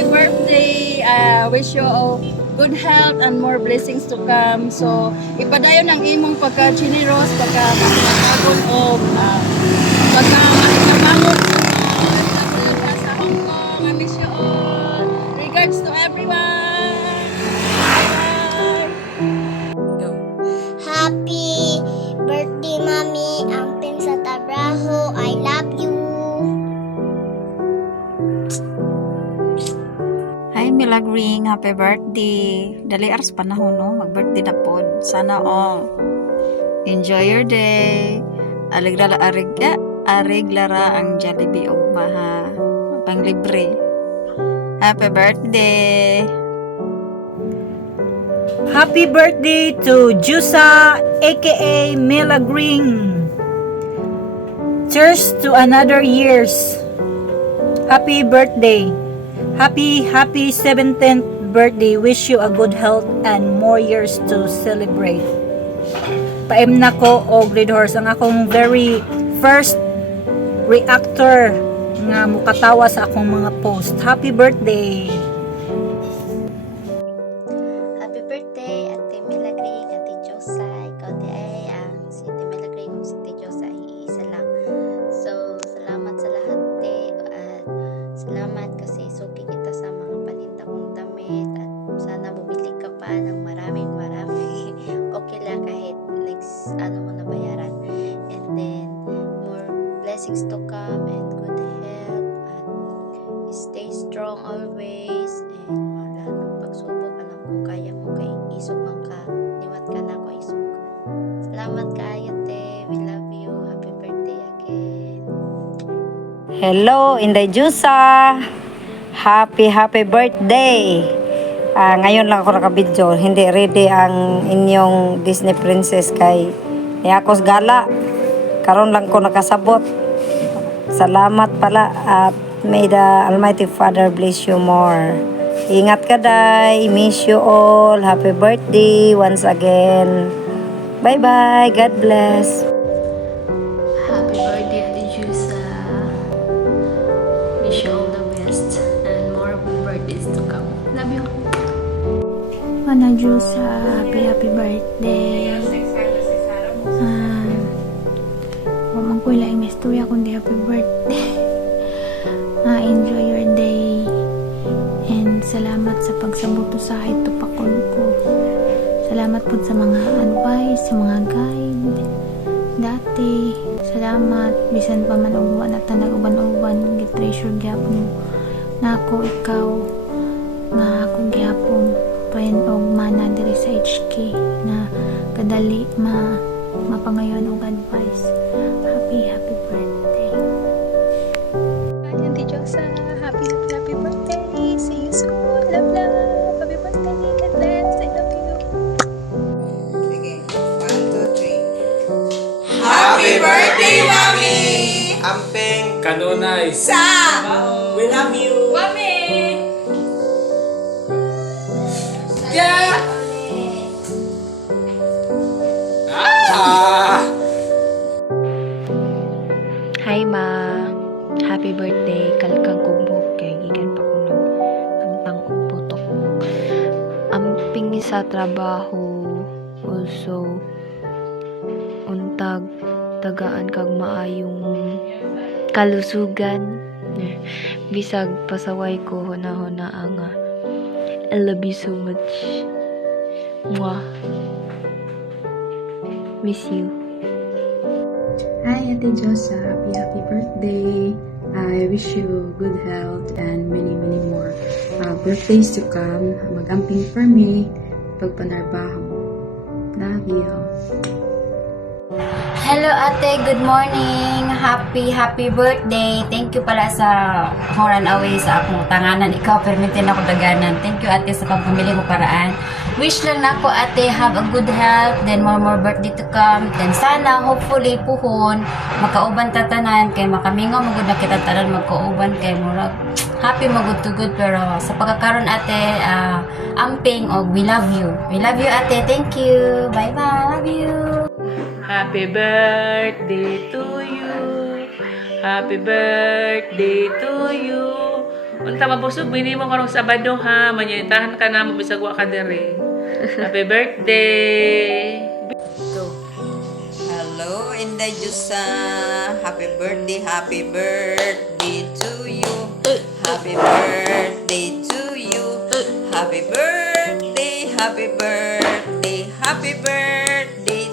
happy birthday. Wish you all good health and more blessings to come. So, ipadayon ang imong pagka-generous, pagka-magpapagod o pagka-mahimamangon sa Hong Kong. I miss you all. Regards to everyone. Bye-bye. Happy birthday, Mami. Amping sa trabaho. I love you. Hi Milagring, happy birthday. Dali aras panahon no, mag-birthday na pod. Sana all enjoy your day. Arig lara ang Jollibee og baha. Pang libre. Happy birthday. Happy birthday to Jusa aka Milagring. Cheers to another years. Happy birthday. Happy 17th birthday. Wish you a good health and more years to celebrate. Paim na ko og Red Horse ang akong very first reactor nga mukatawa sa akong mga post. Happy birthday. Happy birthday, Ate Milagring, Ate Josa. Ikaw di ay ang si Ate Milagring o si Ate Josa ay iisa lang. So, salamat sa lahat, te. At salamat kasi suki kita sa mga paninda kong damit. At sana bumili ka pa ng maraming. Okay lang kahit next, mo na bayaran. And then, more blessings to come and good health. At stay strong always. And lahat ng pagsubok alam ko kaya mo kay isog man ka niwat ka na ko isog. Salamat kayo, te. We love you. Happy birthday again. Hello, Inday Jusa. Happy birthday. Ngayon lang ako nakabidyo. Hindi ready ang inyong Disney princess kay Yakos Gala. Karon lang ko nakasabot. Salamat pala at may the Almighty Father bless you more. Ingat ka, day. Miss you all. Happy birthday once again. Bye-bye. God bless. Happy birthday, Ate Jusa. Wish you all the best and more birthdays to come. Love you. Ana Jusa, happy birthday. Wamang ko ilaing istorya kundi happy birthday. Enjoy your day. And salamat sa pagsabuto sa ito pakon ko. Salamat po sa mga advice, sa mga guide. Dati, salamat. Bisan pa man uban at tanag-uban-uban. Gitreasure gyapon na ako, ikaw. Nga ako gyapon. Friend og mana diri sa HK na kadali mapangayon og advice. Happy birthday. Auntie Josa, happy birthday. See you soon. Love. Happy birthday. God bless. I love you. Sige. 1, 2, 3. Happy birthday, Mami! Amping Kanunay. Sa! We love you! Mami! Yeah! Hi, Ma. Happy birthday. Kalkang kumbok kay gikan pa ko ng antang putok. Amping sa trabaho. Also, untag tagaan kag maayong kalusugan. Bisag pasaway ko huna-huna ang I love you so much. Mwah. Miss you. Hi, Ate Josa. Happy birthday. I wish you good health and many more birthdays to come. Magamping for me. Pagpanarbaho. Love you. Hello ate, good morning. Happy birthday. Thank you pala sa horan away sa akong tanganan. Ikaw, permitin ako daganan. Thank you ate sa pagpamili mo paraan. Wish lang na ako ate, have a good health. Then more birthday to come. Then sana, hopefully, puhon. Makauban tatanan. Kay makamingaw, magod na kita tanan magkauban. Kay murag happy magod to good. Pero sa pagkakaroon ate, amping og we love you. We love you ate. Thank you. Bye-bye. Love you. Happy birthday to you. Happy birthday to you. Unta mabusog minimo karong Sabado ha, manyitahan ka na mo bisag wa ka diri. Happy birthday. Hello, Inday Jusa. Happy birthday to you. Happy birthday to you. Happy birthday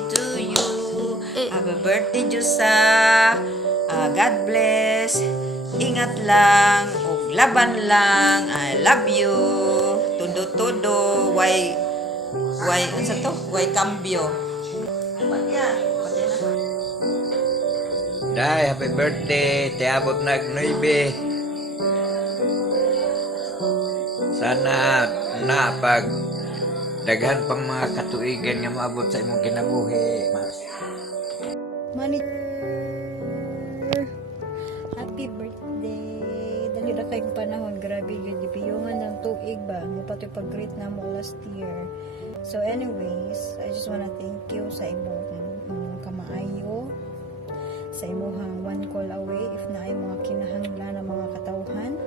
to you. Happy birthday, Jusa. God bless. Ingat lang, ug laban lang. I love you. Todo, why, unsa to? Why cambio? Day, happy birthday. Tiabot na 9. Sana na pag daghan pang mga katuigan nga maabot sa imong kinabuhi. Mani happy birthday. Dali ra kay panahon, grabe gyud gipiyungan ng tuig ba. Mo patoy pag-greet na mo last year. So anyways, I just wanna thank you sa imong kamaayo, sa imuhang one call away if na ay mga kinahanglan ng mga katawhan,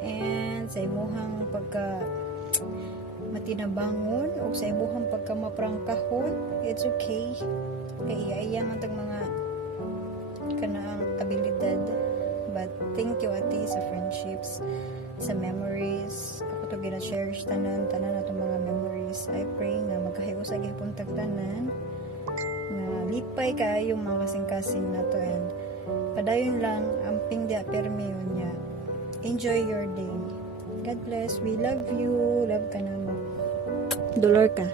and sa imuhang pagka matinabangon o sa imuhang pagka maprangkahon. It's okay kay iyang ang mga kanaang abilidad, but thank you ate sa friendships, sa memories. Ako to gina-cherish tanan na itong mga memories. I pray nga magkahiusag yung tagtanan na lipay kayo mga kasing-kasing na to, and padayon lang amping dia permiyon niya. Enjoy your day. God bless. We love you. Love ka na mo. Dolor ka.